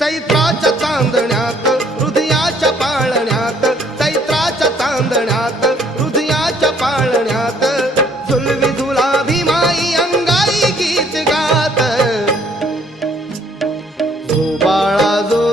चैत्राच्या चांदण्यात हृदयाच्या पाळण्यात, चैत्राच्या चांदण्यात हृदयाच्या पाळण्यात, झुलवी झुलाभी माई अंगाई गीत गात. जो बाळा जो